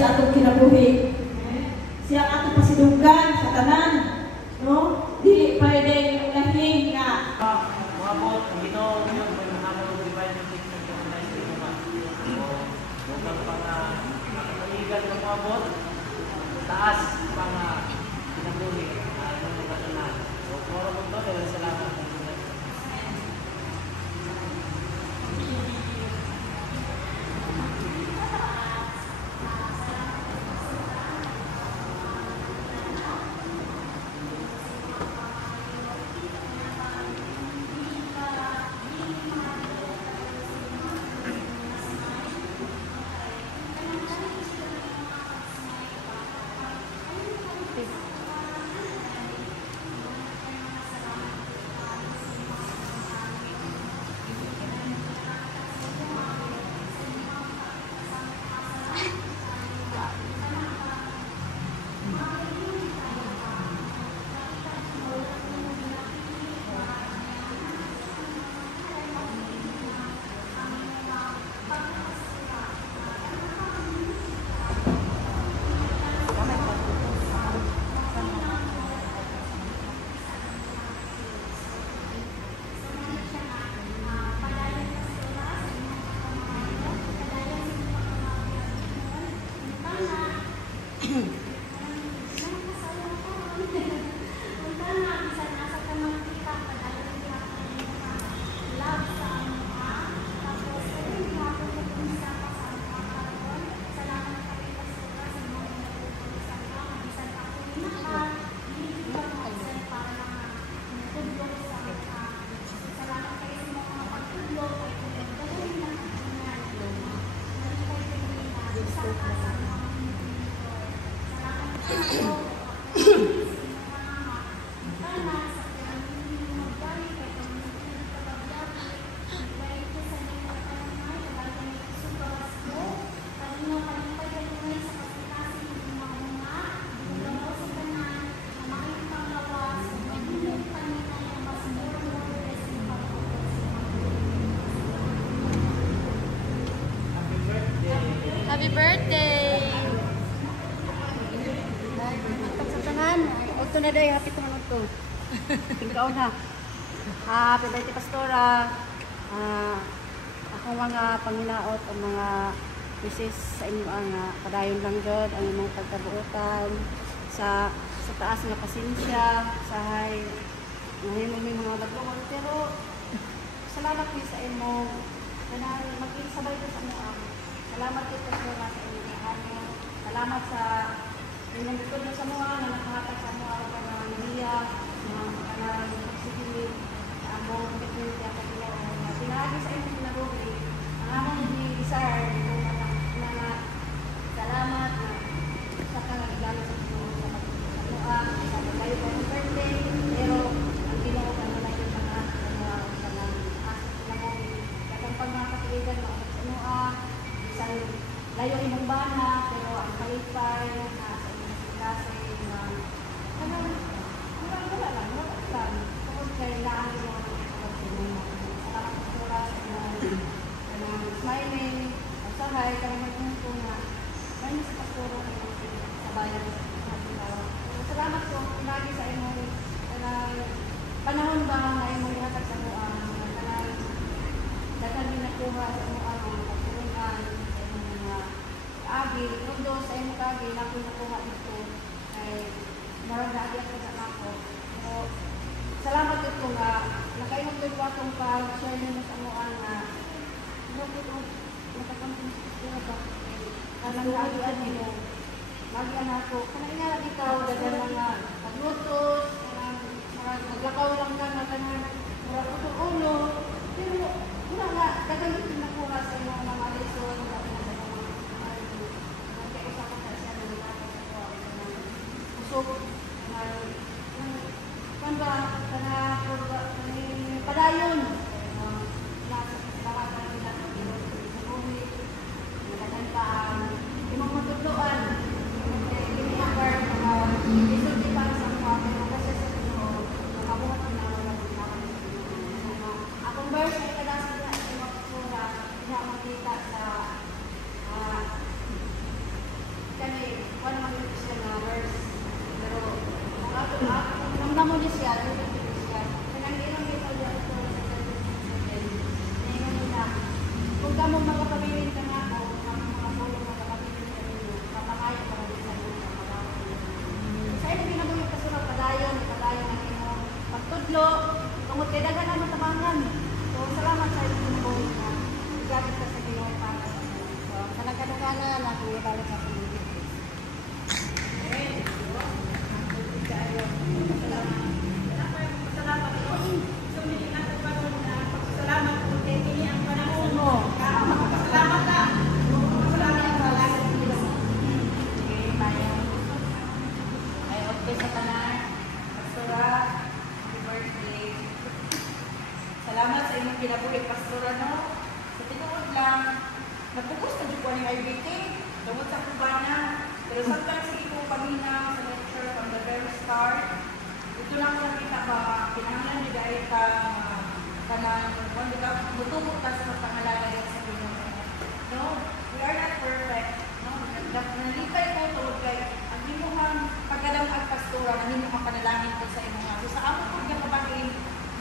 sa atong kinabuhi. Siya ang atong pasidugan sa tanan. No? Dili pwede yung lahing nga. Mabot, ang Ginoo yung paghahamon ng divine protection sa mga istiwa. So, huwag pa nga nakakaligan ng mabot, taas pa nga kinabuhi ng mga tanan. So, moro mo ito, dahil salamat. Happy birthday! Pagsasangan, ito na day, happy to naman ito. Ikaw na. Happy birthday, Pastora. Ako mga panginaot, ang mga wishes sa inyo ang padayon lang dyan, ang mga pagkabuotan, sa taas nga pasensya, sa hay, ngayon may mga bagoon. Pero, salamat din sa inyo. Mag-sabay ko sa mga salamat po sa mga sa inyo. Salamat sa inyong likod na sa mga na nakahatag sa mga na Maria, mga kanalang pagsigilid, sa among commitment at pagkilala. Pinahagi sa inyong pinabuhi, ang among desire, mga salamat na sa kagagalo sa mga sa pagkayo po ng birthday, pero ang Ginoo ka na yung mga katang pagmapatiligan mo sa mga layo imong bana, pero ang kalipay sa inyong klase na wala lang. Kapag kailangan mo salamat sa oras na smiling, usahay, karamihan ko na may sa pasturo sa bayan sa salamat po, lagi sa inyong panahon ba na imong ihatag sa mga dagan din nakuha sa mga pagtulungan agi, mundo sa imong kagi, naku nakuha dito ay marang naagyan ko sa ako. So, salamat ito nga, nakainong ko yung atong pag-share nyo sa mga na hindi ko nakakontin sa ba kanang naagyan nyo magian ako, kanang nga ikaw dagan mga paglutos, maglakaw lang ka na kanang mura ulo, pero wala nga, dagan ito nakuha sa imong mga lesson, so, kan ba padayon nakakalakan nila sa buhay nagatan pa imong matudloan kini ang part isulti pa sa mga pero kasi sa makabuhat na akong verse ay kada sa imong sura na makita sa kung makapabilin ka nga o mga pulong makapabilin ka rin mo, kapakayo ka rin sa iyo, sa iyo ginagawa yung kasunod, padayon ang imo pagtudlo, tungod kay dagan na matabangan. So, salamat sa iyo po na igamit ka sa iyo para sa iyo. So, sa nagkadaganan, ako ibalik sa iyo. Salamat sa inyong kinabuhi, Pastora, no? Sa tinuod lang, nagpugos na dyan ko ang IBT, tungod sa kubana, pero sometimes sige kong pamina sa lecture from the very start. Ito lang ko nakita ba, pinangalan ni dahil ka, kanang, kung di ka, mutumok ka sa pangalaga sa Pinoy. No? We are not perfect. No? Nalipay ko tungod kay, ang imuhang pagkadamag, Pastora, nanimuhang panalangin ko sa imuha. So sa among pag nakabahin,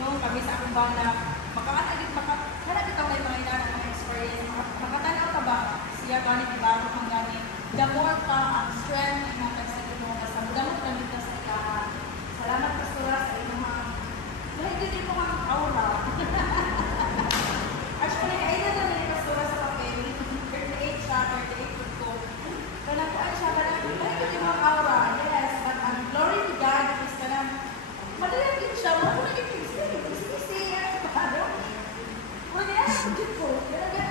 no, kami sa akong bana, hanapit ako yung mga ilan mga experience, makatanaw ka ba, siya ganit, iba ako kang ganit, the more ka ang strength natin sa ino, sa damot kami ka sa ikaha. Salamat, Pastora, sa ino mga, hindi din mo mga aura. Actually, ayun na ni Pastora sa papel, 38 siya, 38 ko. Kanakuan siya, ayun yung mga aura, yes, but ang glory to God is kanang, madalang din siya, wala na yung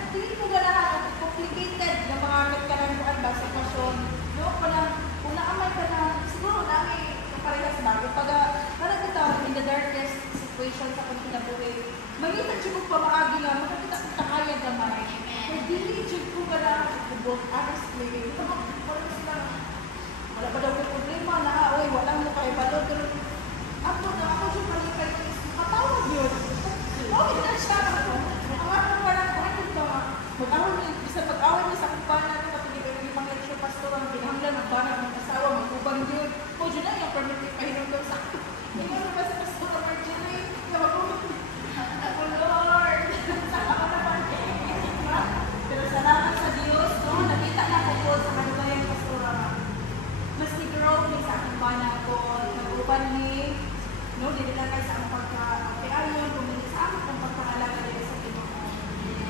hindi mo ganahan complicated na mga nagkaroon ba sa sitwasyon. No, kung naamay ka na, siguro namin parehas bago. Pag nakita in the darkest situation sa kung kinabuhi, magkita siya kong pamaagi nga, makakita kong takayag naman. Kaya dili siya kong ganahan sa kubot, honestly. Wala pa daw yung problema na, oy, walang mo kayo balon. Pero ako siya palipay ko is matawag yun. Okay na siya. Ang ako walang mag-awal niya, bisa mag-awal niya sa kumpana na kapag yung mga lecture pastor ang pinahanglan ng bana ng asawa, mag-ubang yun. O, dyan na yung permitted pahinom daw sa akin. Hindi mo ba sa pastor ang Marjorie? Kaya mag-ubang. Oh, Lord! Saka ko naman. Pero salamat sa Diyos, no? Nakita na ko po sa kanubayan pastor. Mas ni-grow niya sa aking bana ko. Nag-uban ni, no? Dili lang kayo sa among pagka-ayon, kung hindi sa among pagka-alaga nila sa Pinoy.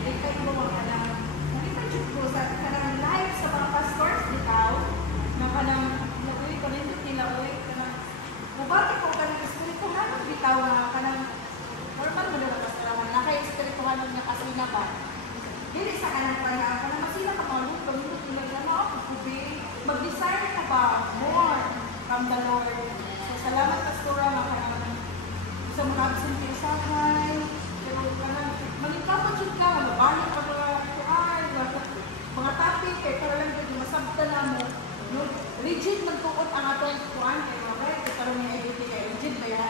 Ikay mo mga kanang, nakita ko sa kanang live sa mga pastors, ikaw, na kanang, uy, kanindot nila, uy, kanang, mabati ko kanang espirituhan ng bitaw na kanang, normal mo na pasalaman, naka-espirituhan ng nakasila ba? Dili sa kanang kanya, kanang masila ka mga luto, kanindot nila na mga kukubi, mag-desire ka ba more from the Lord? So, salamat, Pastora, mga kanang, sa mga absent sahay, pero kanang, malikapan siya ka, mabalik ka mga topic, kaya para lang yung masabta na mo, no? Rigid magtukot ang atong kuhan, kaya mga kaya, kaya parang may edit kaya rigid, kaya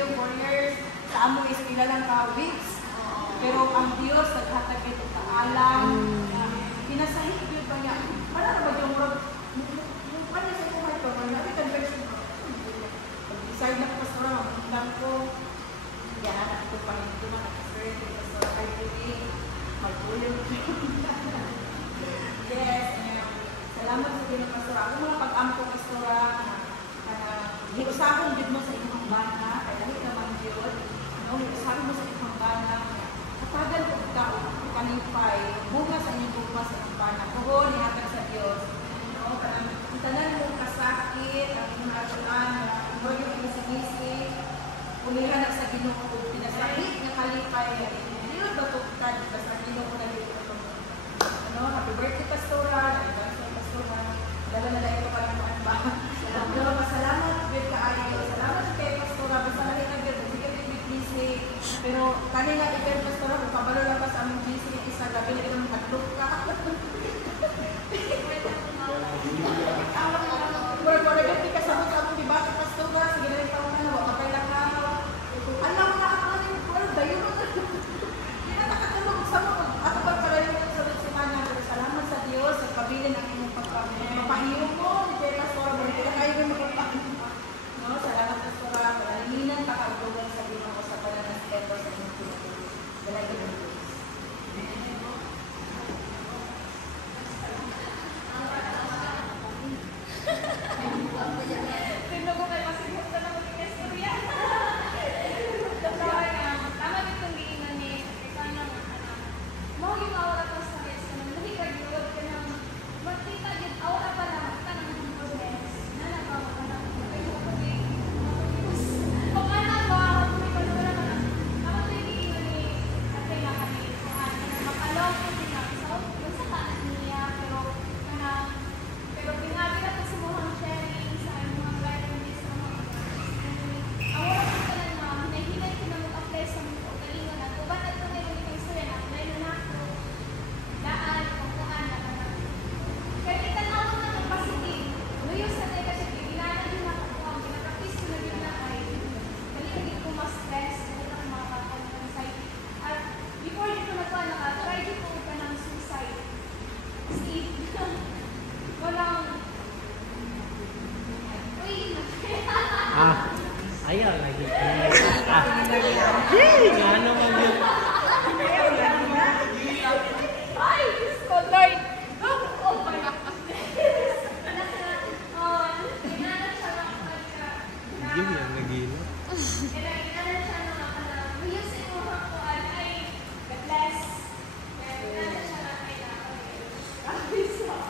yung warriors, sa amo is kilalang ka weeks, pero ang Diyos, naghatag ito sa alam, pinasahit yun pa niya, para na ba yung yung kanya sa kuhan ko, may conversion ko, pag-decide na pastora, mag-undang ko, kaya hanap ito pa rin, ito mga experience, mag-ulim. Yes, salamat sa Diyos, Pastora. Ako mga pag-ampo, Pastora, hiusapon din mo sa inyong bana, kaya dahil naman Diyos, hiusapon mo sa inyong bana, katagal ko ikaw, kanipay, bunga sa inyong bunga sa inyong bana, kuho, nihatag sa Diyos. Ang tanan mo kasakit, ang inyong atuan, ang yung inisingisi, ulihan na sa Ginoo, pinasakit na kalipay, hindi ba tukad, basta Ginoo na dito. Happy birthday, Pastora. Pastora. Dala na dahil ko pa yung mga ba. Salamat, good kaayo. Salamat sa kayo, Pastora. Basta na rin agad. Sige, big busy. Pero kanina ikaw, Pastora, kung kabalo lang pa sa aming busy ng isa, gabi na rin mag-look ka. Wala gati ka sa aming debate, Pastora. Sige na rin pa mga nawa. Kapay lang ka. Alam na ako na rin. Wala, dayo na. Hindi na nakatulog sa mga. At pag pala rin sa semana. Salamat sa Diyos sa pabilin ang inyong pagpapahiyong mo. Hindi kayo Pastora. Hindi na kayo rin magpapahiyong. No? Salamat Pastora. Palalinan pakagulong sa Diyos ako sa palanas eto sa inyong pinatuloy. Salamat sa Diyos.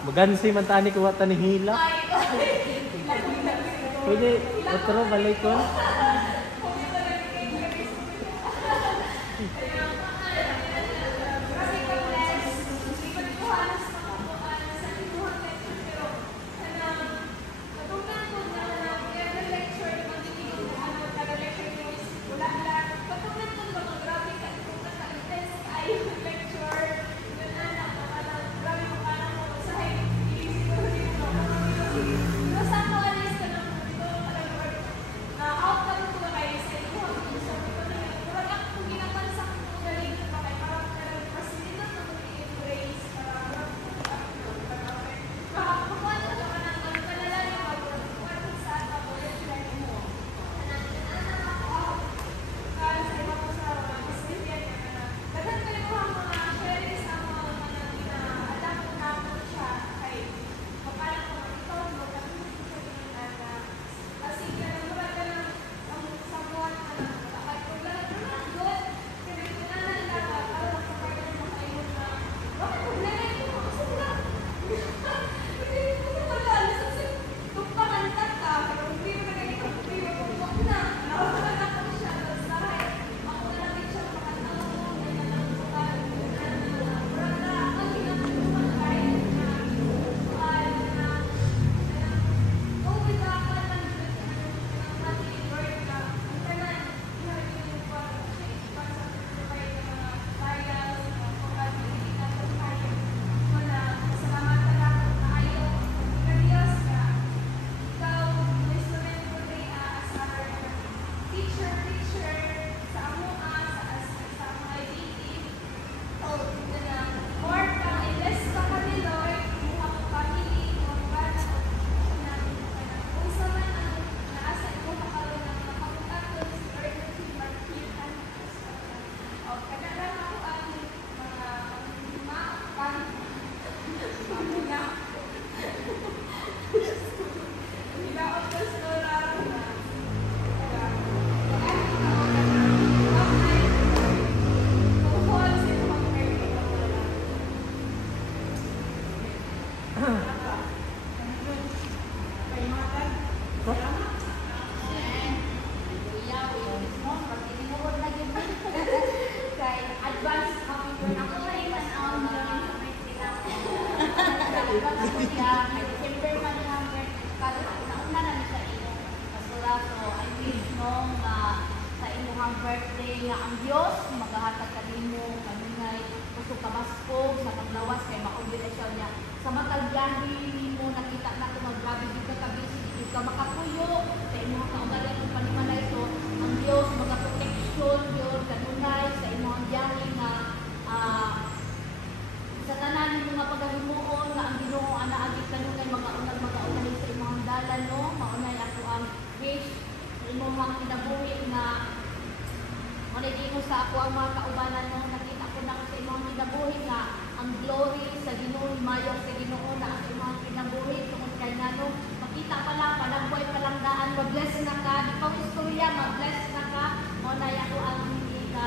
Magansi man tani ko wata ni hila. Pwede otro balik ko. birthday nga ang Dios magahatag kanimo kanunay usog ka basko sa paglawas kay makombinasyon niya sa matag gabi nimo nakita na ko maggrabe dito ka busy dito ka makapuyo sa imong kaugalingon ng panimalay so ang Dios mga protection Dios kanunay sa imong biyahe nga sa tanan nimo nga pagahimuon nga ang Ginoo ana agit kanunay mga unag sa imong dalan no maunay ako ang wish sa imong mga kinabuhi na Manigin mo sa ako ang mga kaubanan mo, nakita ko na sa imong kinabuhi nga ang glory sa Ginoo, mayong sa Ginoo na ang imong kinabuhi tungod kay ngano, makita pa lang, palangboy palanggaan, mag-bless na ka, di pa istorya, mag-bless na ka, mo na ako ang hindi ka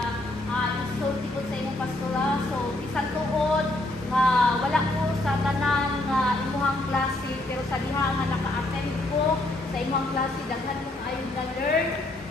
insultikod sa imong pastora, so isang tuod, wala ko sa tanan nga imuhang klase, pero sa diha nga naka-attend ko sa imong klase, daghan mo ayong na-learn,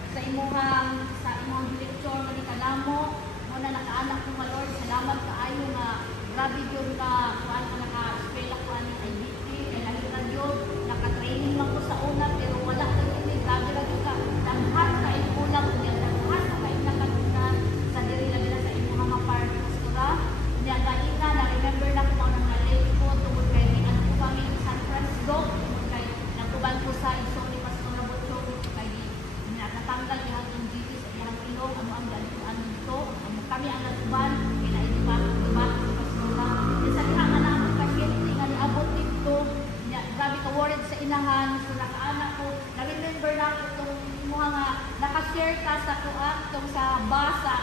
sa imong lecture nga gikanamo mo na nakaanak ko nga Lord salamat kaayo nga grabe gyud ka kuan ka naka-eskwela ko ani IBT kay nakita gyud naka-training man ko sa una pero wala ka ini grabe ra gyud ka daghan ka kulang niya daghan ka nakatunan sa diri labi na sa imong mga pastora niya gaina na remember na ko nang nalate ko tungod kay ni ano kami sa San Francisco kay nagtuban ko sa isong ni Pastora Butchog kay nakatanggal yung atong GT sa iyang ilong, ano ang galituan nito, kami ang natuban, kinaidibat sa pastora. At sa diha nga na ang pasyente nga niabot dito, grabe ka worried sa inahan, so nakaanak ko, na-remember na ko itong mga nakashare ka sa kuha, itong sa basa,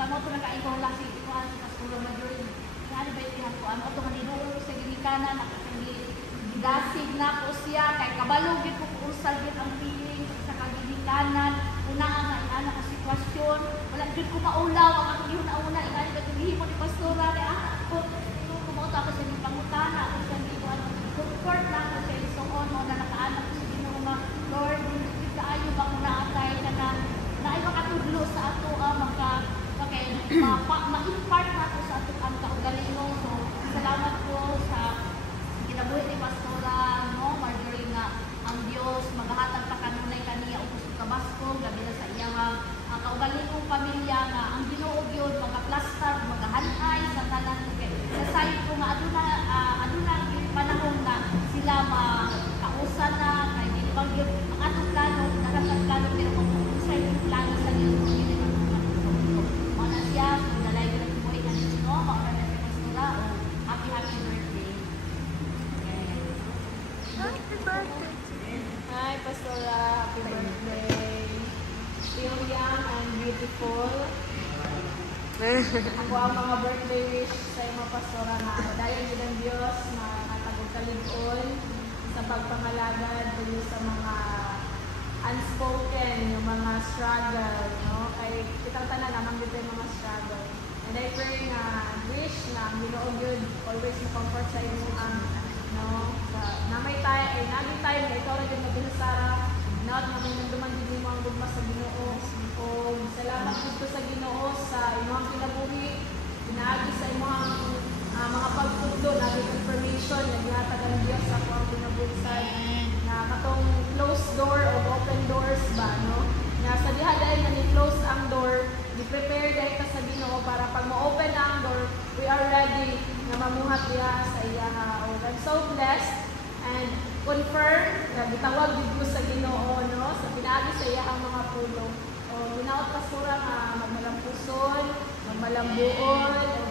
kamo ito nakaingkong lang si kuha si Pastora Majorin. Kaya ba yung kuha mo, ito nga ninuo sa ginikanan, nakakagidasig na po siya, kay kabalugin po usagin ang feelings sa kagigikanan, unaan nga inana ka sitwasyon, wala dyan ko maulaw, ang akong yun na una, inana ka tulihin mo ni Pastora, ni ako, ito ko mo tapos sa pangutana ako siya dito ano comfort na ako sa isuon mo na nakaanak ko sa Ginoo nga Lord dili kaayo ba ko naatay na ay makatudlo sa ato ma-impart na ko sa ato ang kaugalingon. So salamat po sa kinabuhi ni Pastora no Marjorie nga ang Dios maghatag pa kanunay kaniya ug sa kabasko gabi na sa iyang kaugalingong pamilya nga ang Ginoo gyud magaplastar magahanay sa tanan sa side ko nga aduna panahon na sila makausan na kay dili ba gyud ang atong plano nakatag plano pero kung sa plano sa Ginoo mana siya dalay gyud mo ikan no mauna na si Pastora happy birthday. Happy birthday. Hi, Pastora. Happy birthday. Still young and beautiful. Ako ang mga birthday wish sa mga Pastora na madayon din ang Diyos na katagog kalig-on sa pagpangalagad dun sa mga unspoken, yung mga struggle, no? Ay kitang tanan naman dito yung mga struggle. And I pray na wish na ang Ginoo good always mo comfort sa inyo ang no na may tayo ay naging tayo na ikaw rin yung mabinasara not maminanduman din mo ang gugma sa Ginoo o salamat gusto sa Ginoo sa imong kinabuhi pinaagi sa imong mga pagtudlo na confirmation na gihatag ang Dios sa akong kinabuhi na katong closed door o open doors ba no na sa diha dahil na ni-close ang door i-prepare dahil ka sa Ginoo para pag ma-open ang door we are ready na mamuhat diha sa iya o I'm so blessed and confirm na bitawag dito sa Ginoo no sa pinaagi sa iya ang mga pulong o ginaot Pastora nga magmalampuson magmalambuon o